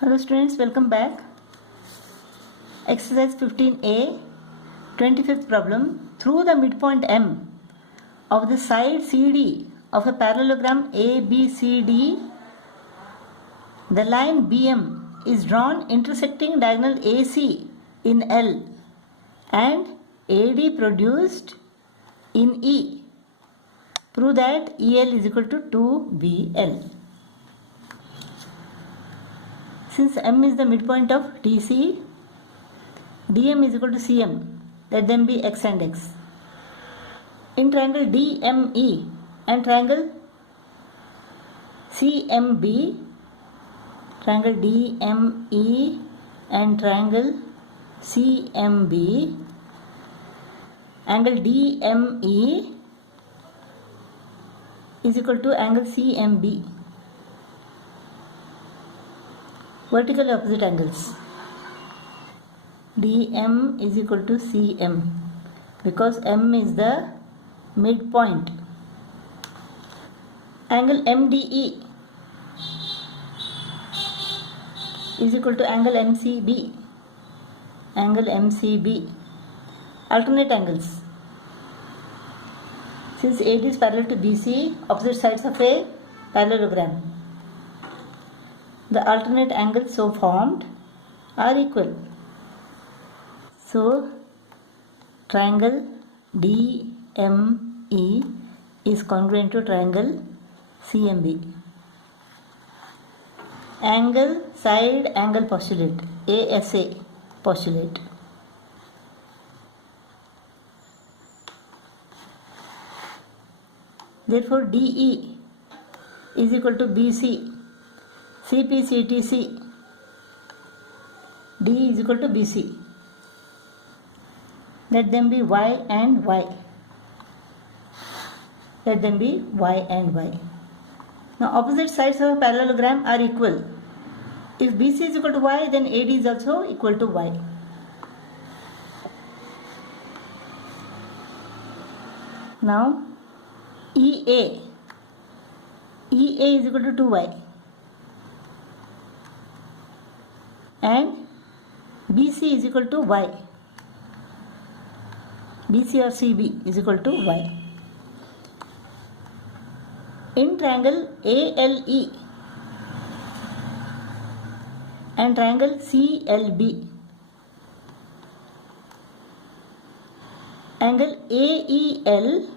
Hello students, welcome back. Exercise 15a, 25th problem. Through the midpoint M of the side CD of a parallelogram ABCD, the line BM is drawn intersecting diagonal AC in L and AD produced in E. Prove that EL is equal to 2BL. Since M is the midpoint of DC, DM is equal to CM. Let them be X and X. In triangle DME and triangle CMB, triangle DME and triangle CMB, angle DME is equal to angle CMB. Vertical opposite angles. DM is equal to CM because M is the midpoint. Angle MDE is equal to angle MCB. Angle MCB. Alternate angles. Since AD is parallel to BC, opposite sides of a parallelogram, the alternate angles so formed are equal. So, triangle DME is congruent to triangle CMB. Angle side angle postulate, ASA postulate. Therefore, DE is equal to BC. CPCTC, D is equal to BC. Let them be Y and Y. Let them be Y and Y. Now opposite sides of a parallelogram are equal. If BC is equal to Y, then AD is also equal to Y. Now EA is equal to 2Y. And BC is equal to Y. BC or CB is equal to Y. In triangle ALE and triangle CLB, angle AEL,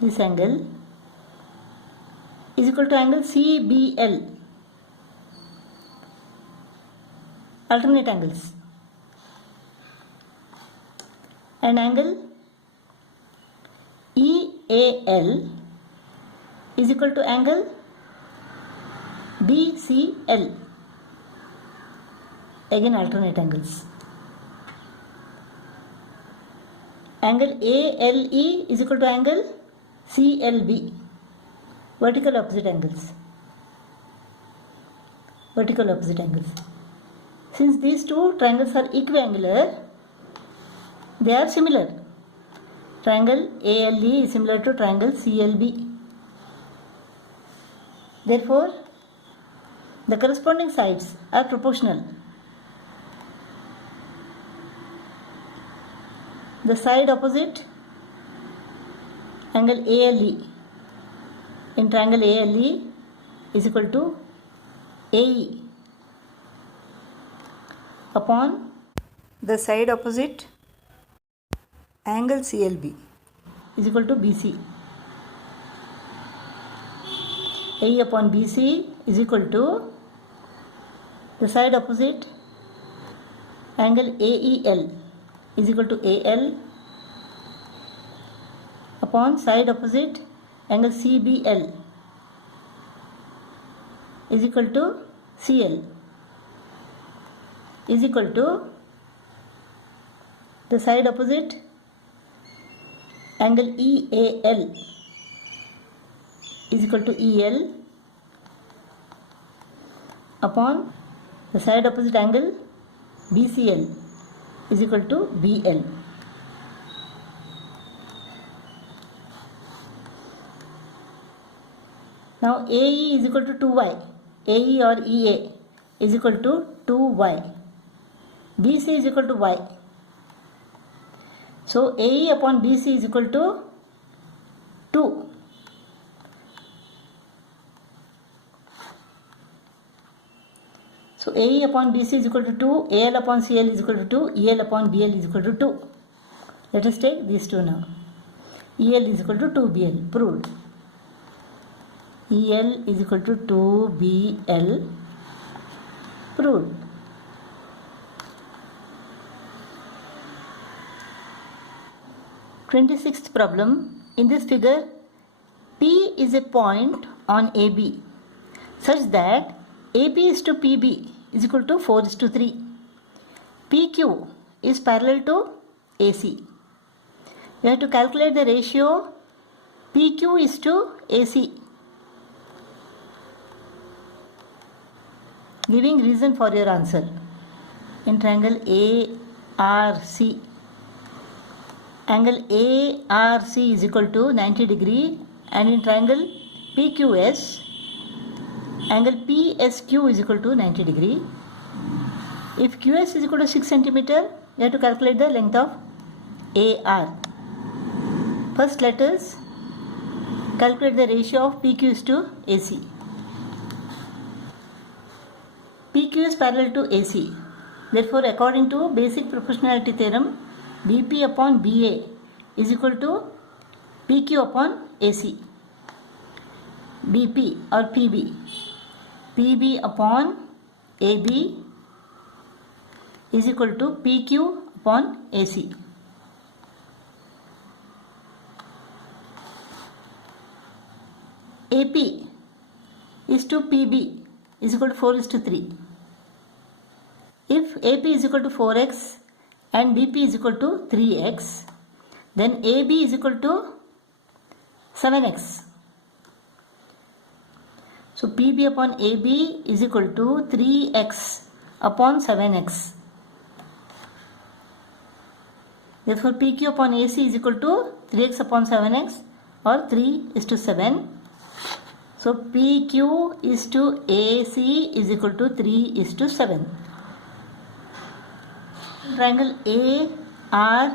this angle, is equal to angle CBL. Alternate angles. And angle EAL is equal to angle BCL. Again alternate angles. Angle ALE is equal to angle CLB. Vertical opposite angles. Vertical opposite angles. Since these two triangles are equiangular, they are similar. Triangle ALE is similar to triangle CLB. Therefore, the corresponding sides are proportional. The side opposite angle ALE in triangle ALE is equal to AE upon the side opposite angle CLB is equal to BC. AE upon BC is equal to the side opposite angle AEL is equal to AL upon side opposite angle CBL is equal to CL is equal to the side opposite angle EAL is equal to EL upon the side opposite angle BCL is equal to BL. Now AE is equal to 2Y. AE or EA is equal to 2y. BC is equal to y. So AE upon BC is equal to 2. So AE upon BC is equal to 2, AL upon CL is equal to 2, EL upon BL is equal to 2. Let us take these two now. EL is equal to 2BL, proved. EL is equal to 2BL, proved. Twenty-sixth problem. In this figure, P is a point on AB such that AP is to PB is equal to 4:3. PQ is parallel to AC. You have to calculate the ratio PQ is to AC, giving reason for your answer. In triangle ARC, angle ARC is equal to 90 degree, and in triangle PQS, angle PSQ is equal to 90 degree. If QS is equal to 6 centimeter, you have to calculate the length of AR. First let us calculate the ratio of PQ to AC. PQ is parallel to AC. Therefore, according to basic proportionality theorem, BP upon BA is equal to PQ upon AC. BP or PB upon AB is equal to PQ upon AC. AP is to PB is equal to 4:3. If AP is equal to 4x and BP is equal to 3x, then AB is equal to 7x. So PB upon AB is equal to 3x upon 7x. Therefore PQ upon AC is equal to 3x upon 7x, or 3:7. So PQ is to AC is equal to 3:7. Triangle ARC,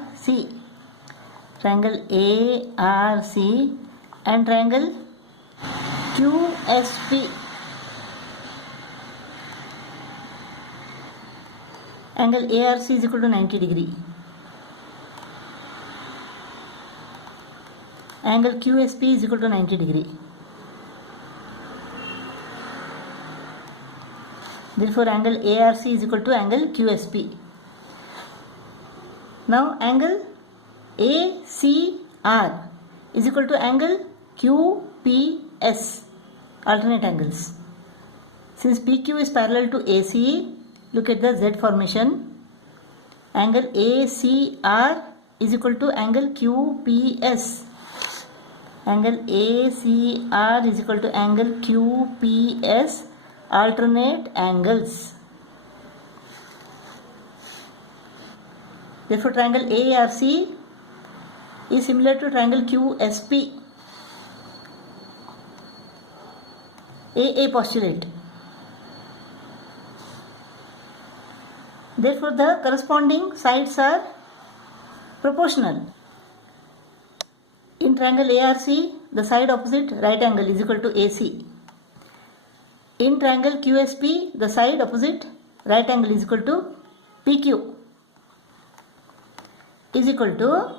and triangle QSP. Angle ARC is equal to 90 degree. Angle QSP is equal to 90 degree. Therefore, angle ARC is equal to angle QSP. Now, angle ACR is equal to angle QPS, alternate angles. Since PQ is parallel to AC, look at the Z formation. Angle ACR is equal to angle QPS. Angle ACR is equal to angle QPS, alternate angles. Therefore, triangle ARC is similar to triangle QSP. AA postulate. Therefore, the corresponding sides are proportional. In triangle ARC, the side opposite right angle is equal to AC. In triangle QSP, the side opposite right angle is equal to PQ is equal to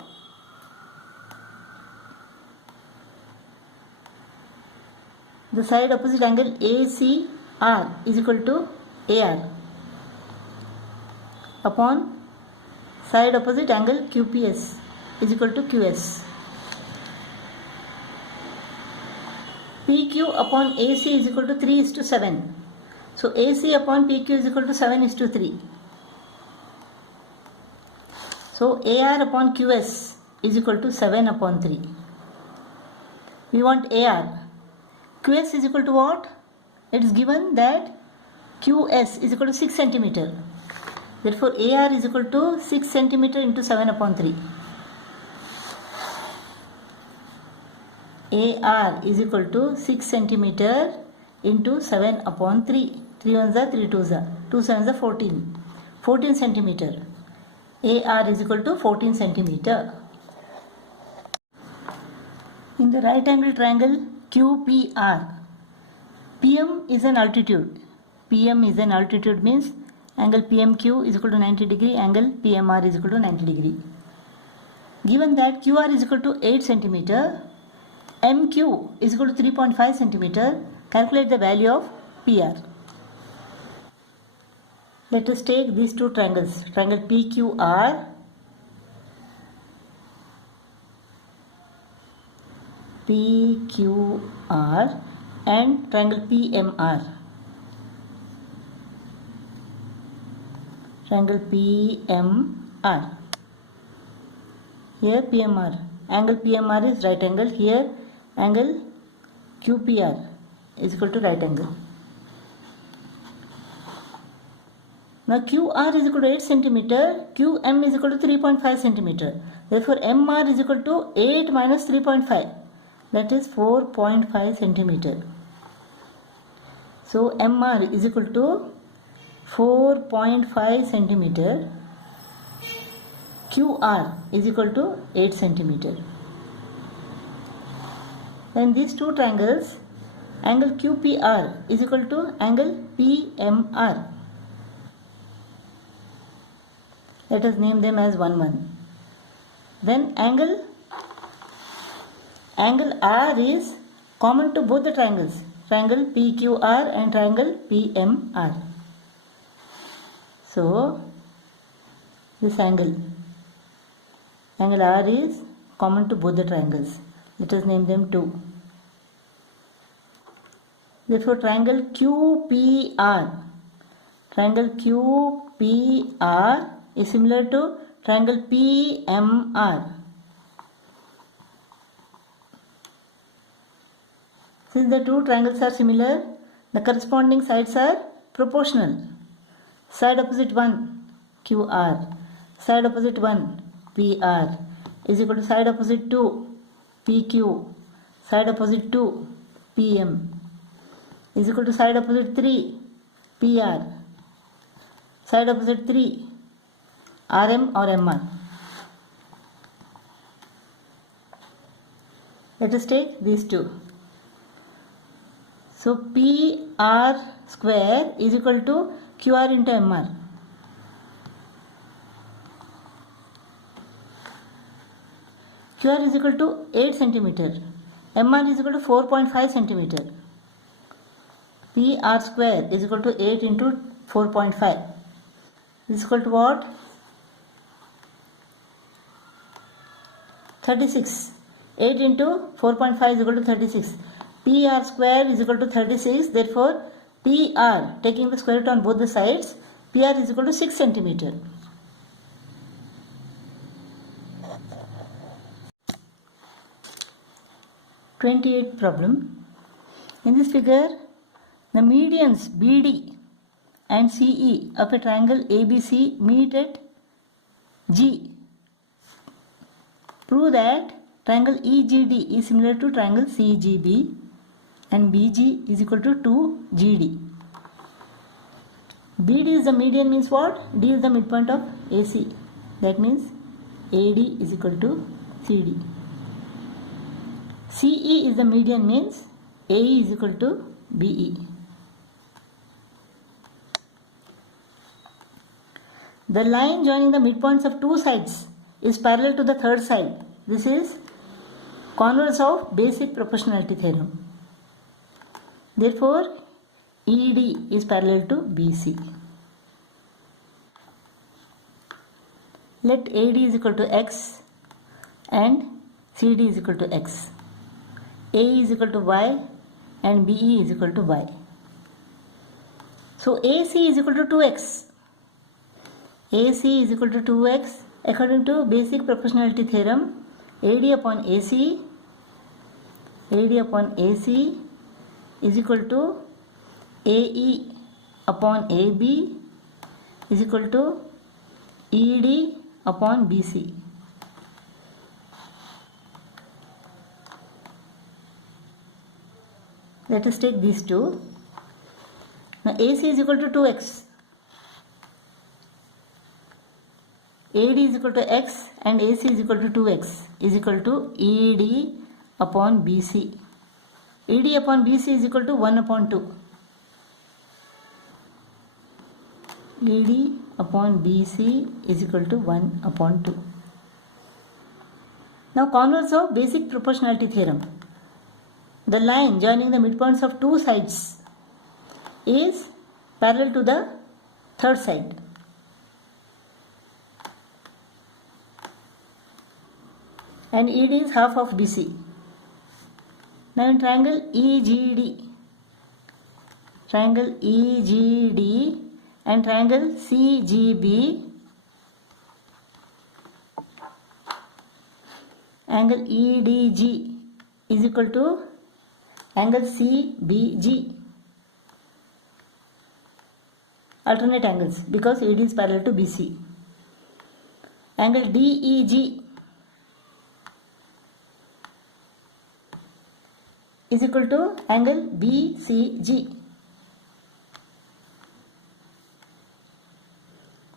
the side opposite angle ACR is equal to AR upon side opposite angle QPS is equal to QS. PQ upon AC is equal to 3:7. So AC upon PQ is equal to 7:3. So AR upon QS is equal to 7/3. We want AR. QS is equal to what? It is given that QS is equal to 6 centimeter. Therefore AR is equal to 6 centimeter into 7/3. AR is equal to 6 centimeter into 7/3. 3 ones are 3 twos are 2 sevens are 14 centimeter. AR is equal to 14 centimeter. In the right angle triangle QPR, PM is an altitude. PM is an altitude means angle PMQ is equal to 90 degree, angle PMR is equal to 90 degree. Given that QR is equal to 8 centimeter, MQ is equal to 3.5 centimeter, calculate the value of PR. Let us take these two triangles, triangle PQR and triangle PMR. Triangle PMR. Here PMR. Angle PMR is right angle. Here angle QPR is equal to right angle. Now QR is equal to 8 centimeter. QM is equal to 3.5 centimeter. Therefore MR is equal to 8 minus 3.5. That is 4.5 centimeter. So MR is equal to 4.5 centimeter. QR is equal to 8 centimeter. Then these two triangles, angle QPR is equal to angle PMR. Let us name them as 1, 1. Then angle R is common to both the triangles, triangle PQR and triangle PMR. So this angle R is common to both the triangles. Let us name them 2. Therefore triangle QPR is similar to triangle PMR. Since the two triangles are similar, the corresponding sides are proportional. Side opposite 1 QR, side opposite 1 PR is equal to side opposite 2 PQ, side opposite 2 PM is equal to side opposite 3 PR, side opposite 3 RM or MR. Let us take these two. So PR square is equal to QR into MR. QR is equal to 8 centimeter. MR is equal to 4.5 centimeter. PR square is equal to 8 into 4.5. Is equal to what? 36. 8 into 4.5 is equal to 36. PR square is equal to 36. Therefore, PR, taking the square root on both the sides, PR is equal to 6 centimeter. _28 problem. In this figure, the medians BD and CE of a triangle ABC meet at G. Prove that triangle EGD is similar to triangle CGB and BG is equal to 2GD. BD is the median means what? D is the midpoint of AC. That means AD is equal to CD. CE is the median means AE is equal to BE. The line joining the midpoints of two sides is parallel to the third side. This is converse of basic proportionality theorem. Therefore, ED is parallel to BC. Let AD is equal to X and CD is equal to X. AE is equal to Y and BE is equal to Y. So AC is equal to 2X. AC is equal to 2X. According to basic proportionality theorem, AD upon AC is equal to AE upon AB is equal to ED upon BC. Let us take these two. Now AC is equal to 2x. AD is equal to x and AC is equal to 2x is equal to ED upon BC. ED upon BC is equal to 1 upon 2. ED upon BC is equal to 1 upon 2. Now converse of basic proportionality theorem. The line joining the midpoints of two sides is parallel to the third side. And ED is half of BC. Now in triangle EGD and triangle CGB, angle EDG is equal to angle CBG. Alternate angles because ED is parallel to BC. Angle DEG is equal to angle BCG.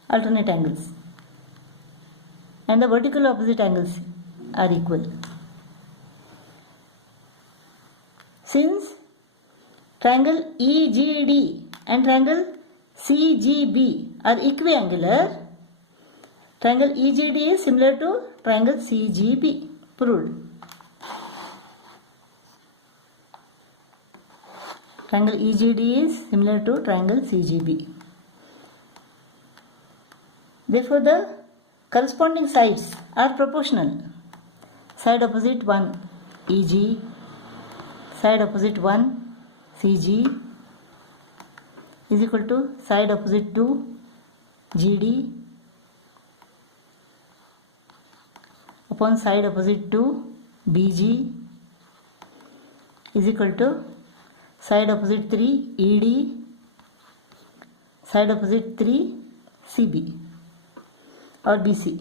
Alternate angles. And the vertical opposite angles are equal. Since triangle EGD and triangle CGB are equiangular, triangle EGD is similar to triangle CGB. Proved. Triangle EGD is similar to triangle CGB. Therefore, the corresponding sides are proportional. Side opposite 1 EG, side opposite 1 CG is equal to side opposite 2 GD upon side opposite 2 BG is equal to side opposite 3 ED, side opposite 3 CB or BC.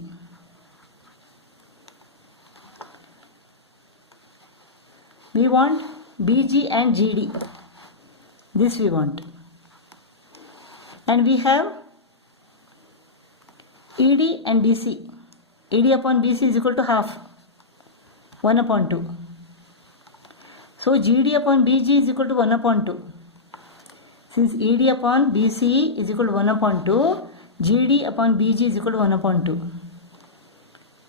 We want BG and GD. This we want. And we have ED and BC. ED upon BC is equal to half, 1 upon 2. So GD upon BG is equal to 1 upon 2. Since ED upon BC is equal to 1 upon 2, GD upon BG is equal to 1 upon 2.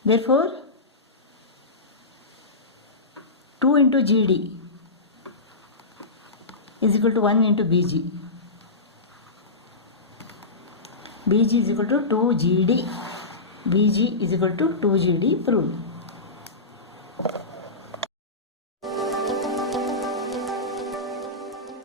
Therefore, 2 into GD is equal to 1 into BG. BG is equal to 2 GD. BG is equal to 2 GD proved.